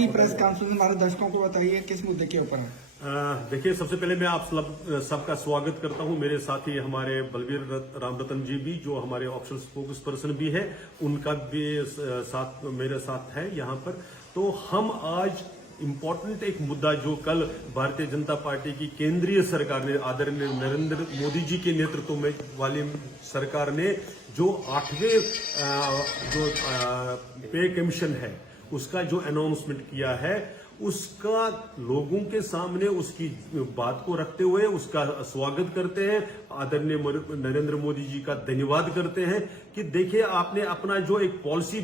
की press conference हमारे दर्शकों को बताइए किस मुद्दे के ऊपर है। देखिए, सबसे पहले मैं आप सबका स्वागत करता हूं। मेरे साथी हमारे बलवीर रामरतन जी भी, जो हमारे ऑप्शनल स्पोक्स पर्सन भी है, उनका भी साथ मेरे साथ है यहाँ पर। तो हम आज इम्पोर्टेंट एक मुद्दा जो कल भारतीय जनता पार्टी की केंद्रीय सरकार ने, आदरणीय नरेंद्र मोदी जी के नेतृत्व में वाली सरकार ने जो 8वें जो पे कमीशन है उसका जो अनाउंसमेंट किया है, उसका लोगों के सामने उसकी बात को रखते हुए उसका स्वागत करते हैं, आदरणीय नरेंद्र मोदी जी का धन्यवाद करते हैं कि देखिए आपने अपना जो एक पॉलिसी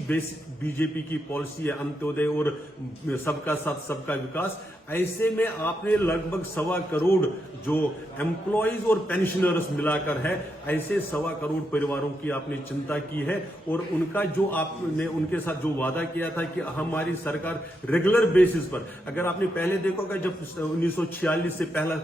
बीजेपी की पॉलिसी है, अंत्योदय और सबका साथ सबका विकास, ऐसे में आपने लगभग 1.25 करोड़ जो एम्प्लॉयज और पेंशनर्स मिलाकर है, ऐसे 1.25 करोड़ परिवारों की आपने चिंता की है। और उनका जो आपने उनके साथ जो वादा किया था कि हमारी सरकार रेगुलर बेसिस पर, अगर आपने पहले देखा होगा जब 1946 से पहला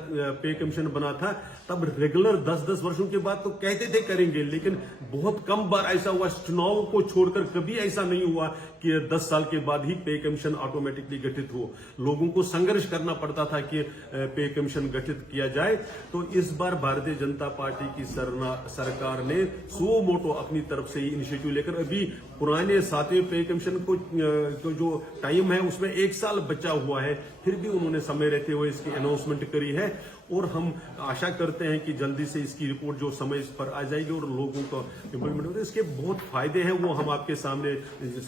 पे कमीशन बना था, तब रेगुलर 10-10 वर्षों के बाद तो कहते थे करेंगे, लेकिन बहुत कम बार ऐसा हुआ, चुनाव को छोड़कर कभी ऐसा नहीं हुआ कि 10 साल के बाद ही पे कमीशन ऑटोमेटिकली गठित हो। लोगों को संघर्ष करना पड़ता था कि पे कमीशन गठित किया जाए। तो इस बार भारतीय जनता पार्टी की सरकार ने सो मोटो अपनी तरफ से इनिशिएटिव लेकर, अभी पुराने 7वें पे कमीशन को जो टाइम है उसमें 1 साल बचा हुआ है, फिर भी उन्होंने समय रहते हुए इसकी अनाउंसमेंट करी है। और हम आशा करते हैं कि जल्दी से इसकी रिपोर्ट जो समय पर आ जाएगी और लोगों को इम्प्लीमेंट होगा। इसके बहुत फायदे हैं, वो हम आपके सामने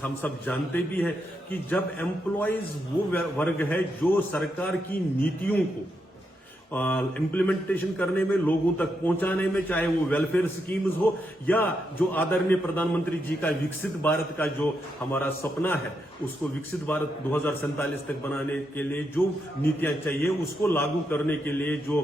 हम सब जानते भी हैं कि जब एम्प्लॉयज वो वर्ग है जो सरकार की नीतियों को इम्प्लीमेंटेशन करने में, लोगों तक पहुंचाने में, चाहे वो वेलफेयर स्कीम्स हो या जो आदरणीय प्रधानमंत्री जी का विकसित भारत का जो हमारा सपना है, उसको विकसित भारत 2047 तक बनाने के लिए जो नीतियां चाहिए उसको लागू करने के लिए जो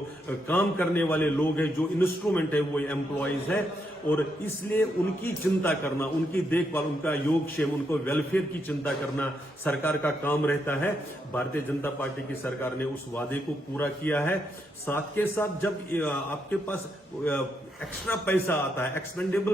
काम करने वाले लोग हैं, जो इंस्ट्रूमेंट है, वो एम्प्लॉयज है। और इसलिए उनकी चिंता करना, उनकी देखभाल, उनका योगक्षेम, उनको वेलफेयर की चिंता करना सरकार का काम रहता है। भारतीय जनता पार्टी की सरकार ने उस वादे को पूरा किया है। साथ के साथ जब आपके पास एक्स्ट्रा पैसा आता है, एक्सपेंडेबल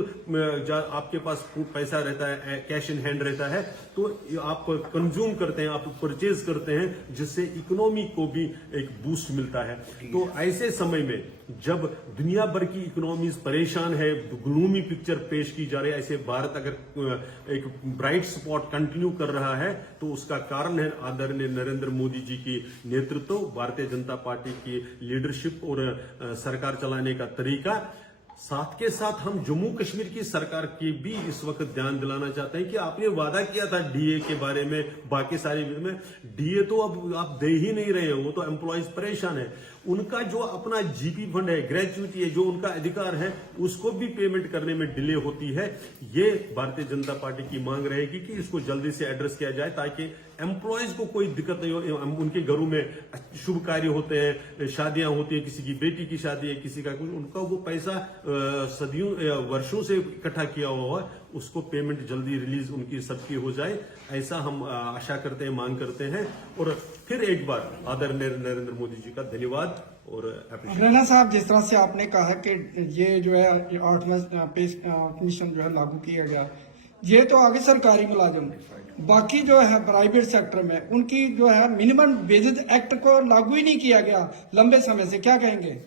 आपके पास पैसा रहता है, कैश इन हैंड रहता है, तो आप कंज्यूम करते हैं, आप परचेज करते हैं, जिससे इकोनॉमी को भी एक बूस्ट मिलता है। तो ऐसे समय में जब दुनिया भर की इकोनॉमी परेशान है, ग्लूमी पिक्चर पेश की जा रही है, ऐसे भारत अगर एक ब्राइट स्पॉट कंटिन्यू कर रहा है तो उसका कारण है आदरणीय नरेंद्र मोदी जी की नेतृत्व, भारतीय जनता पार्टी की लीडरशिप और सरकार चलाने का तरीका। साथ के साथ हम जम्मू कश्मीर की सरकार की भी इस वक्त ध्यान दिलाना चाहते हैं कि आपने वादा किया था डीए के बारे में, बाकी सारे में डीए तो अब आप दे ही नहीं रहे हो, वो तो एम्प्लॉयज परेशान है। उनका जो अपना जीपी फंड है, ग्रेजुइटी है, जो उनका अधिकार है, उसको भी पेमेंट करने में डिले होती है। ये भारतीय जनता पार्टी की मांग रहेगी कि इसको जल्दी से एड्रेस किया जाए ताकि एम्प्लॉयज को कोई दिक्कत नहीं हो। उनके घरों में शुभ कार्य होते हैं, शादियां होती हैं, किसी की बेटी की शादी है, किसी का कुछ, उनका वो पैसा सदियों वर्षों से इकट्ठा किया हुआ है, उसको पेमेंट जल्दी रिलीज उनकी सबकी हो जाए, ऐसा हम आशा करते हैं, मांग करते हैं। और फिर एक बार आदरणीय नरेंद्र मोदी जी का धन्यवाद और रैना साहब, जिस तरह से आपने कहा कि ये जो है 8वां पे कमीशन जो है लागू किया गया, ये तो आगे सरकारी मुलाजिम, बाकी जो है प्राइवेट सेक्टर में उनकी जो है मिनिमम वेजेज एक्ट को लागू ही नहीं किया गया लंबे समय से, क्या कहेंगे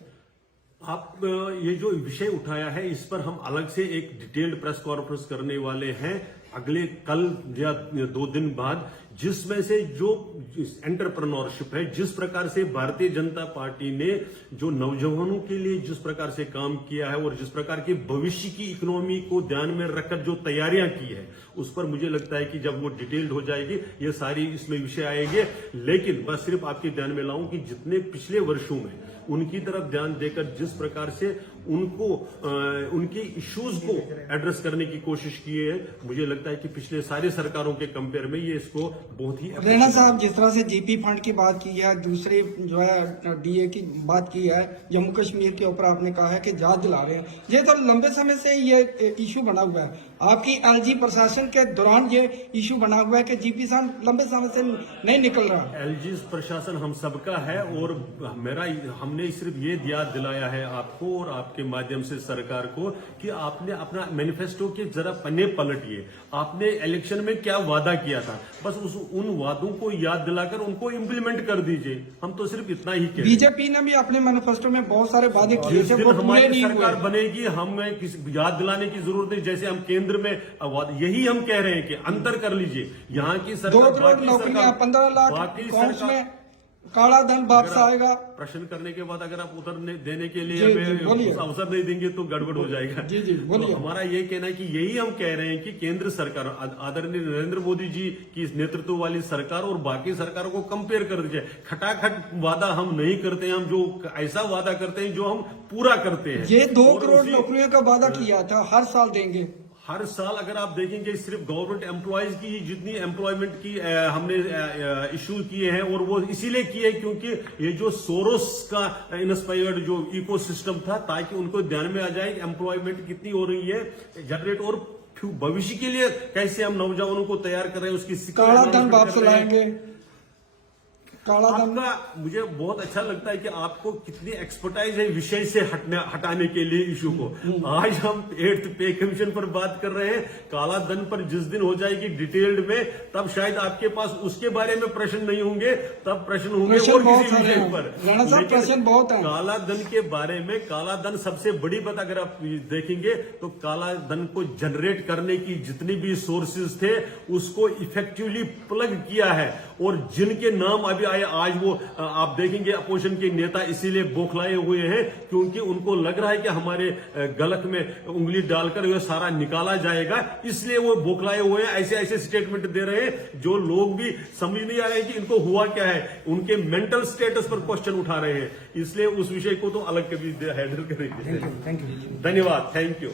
आप? ये जो विषय उठाया है इस पर हम अलग से एक डिटेल्ड प्रेस कॉन्फ्रेंस करने वाले हैं अगले कल या 2 दिन बाद, जिसमें से जो एंटरप्रेन्योरशिप है, जिस प्रकार से भारतीय जनता पार्टी ने जो नौजवानों के लिए जिस प्रकार से काम किया है और जिस प्रकार के भविष्य की इकोनॉमी को ध्यान में रखकर जो तैयारियां की है, उस पर मुझे लगता है कि जब वो डिटेल्ड हो जाएगी ये सारी इसमें विषय आएंगे। लेकिन बस सिर्फ आपके ध्यान में लाऊं कि जितने पिछले वर्षों में उनकी तरफ ध्यान देकर जिस प्रकार से उनको उनके इश्यूज को एड्रेस करने की कोशिश की है, मुझे लगता है कि पिछले सारे सरकारों के कंपेयर में ये इसको बहुत ही। रैना साहब, जिस तरह से जीपी फंड की बात की है, दूसरी जो है डीए की बात की है, जम्मू कश्मीर के ऊपर आपने कहा है कि जांच दिला रहे हैं, ये तो लंबे समय से ये इशू बना हुआ है। आपकी एलजी प्रशासन इलेक्शन के दौरान ये इशू बना हुआ है कि जीपी साहब लंबे समय से नहीं निकल रहा। एलजी प्रशासन हम सबका है और हमने सिर्फ ये याद दिलाया है आपको और आपके माध्यम से सरकार को कि आपने अपना मैनिफेस्टो के जरा पन्ने पलटिए। आपने इलेक्शन में क्या वादा किया था, बस उन वादों को याद दिलाकर उनको इम्प्लीमेंट कर दीजिए। हम तो सिर्फ इतना ही कह रहे हैं। बीजेपी ने भी अपने मैनिफेस्टो में बहुत सारे वादे किए जिस थे, दिन वो पूरे हमारी नहीं सरकार हुए। बनेगी हमें किसी याद दिलाने की जरूरत नहीं। जैसे हम केंद्र में यही हम कह रहे हैं कि अंतर कर लीजिए। यहाँ की 2 सरकार करोड़ नौकरियां, 15 लाख बाकी अकाउंट्स सरकार में काला धन वापस आएगा। प्रश्न करने के बाद अगर आप उत्तर देने के लिए जी, जी, हमें बोलिए। अवसर नहीं देंगे तो गड़बड़ हो जाएगा। जी, जी, बोलिए। तो हमारा ये कहना है कि यही हम कह रहे हैं कि केंद्र सरकार आदरणीय नरेंद्र मोदी जी की नेतृत्व वाली सरकार और बाकी सरकारों को कंपेयर कर दीजिए। खटाखट वादा हम नहीं करते हैं, हम जो ऐसा वादा करते हैं जो हम पूरा करते हैं। ये 2 और करोड़ उसी- नौकरियों का वादा किया था, हर साल देंगे। हर साल अगर आप देखेंगे सिर्फ गवर्नमेंट एम्प्लॉयज की जितनी एम्प्लॉयमेंट की हमने इशू किए हैं और वो इसीलिए किए क्योंकि ये जो सोरोस का इंस्पायर्ड जो इकोसिस्टम था, ताकि उनको ध्यान में आ जाए एम्प्लॉयमेंट कितनी हो रही है जनरेट और भविष्य के लिए कैसे हम नौजवानों को तैयार कर रहे हैं, उसकी काला धन वापस लाएंगे। काला धन आपका मुझे बहुत अच्छा लगता है कि आपको कितनी एक्सपर्टाइज है विषय से हटाने के लिए इशू को। आज हम 8th पे कमीशन पर बात कर रहे हैं। काला धन पर जिस दिन हो जाएगी डिटेल्ड में, तब शायद आपके पास उसके बारे में प्रश्न नहीं होंगे, तब प्रश्न होंगे प्रश्न और बहुत किसी सारे विषय हैं। पर। राणा साहब, लेकिन प्रश्न बहुत हैं। काला धन के बारे में, काला धन सबसे बड़ी बात अगर आप देखेंगे तो काला धन को जनरेट करने की जितनी भी सोर्सेज थे उसको इफेक्टिवली प्लग किया है। और जिनके नाम अभी आए आज वो आप देखेंगे अपोजिशन के नेता इसीलिए बौखलाए हुए हैं क्योंकि उनको लग रहा है कि हमारे गलत में उंगली डालकर ये सारा निकाला जाएगा, इसलिए वो बौखलाए हुए हैं। ऐसे ऐसे स्टेटमेंट दे रहे हैं जो लोग भी समझ नहीं आ रहे कि इनको हुआ क्या है। उनके मेंटल स्टेटस पर क्वेश्चन उठा रहे हैं, इसलिए उस विषय को तो अलग कभी हैंडल करेंगे। Thank you. धन्यवाद, थैंक यू।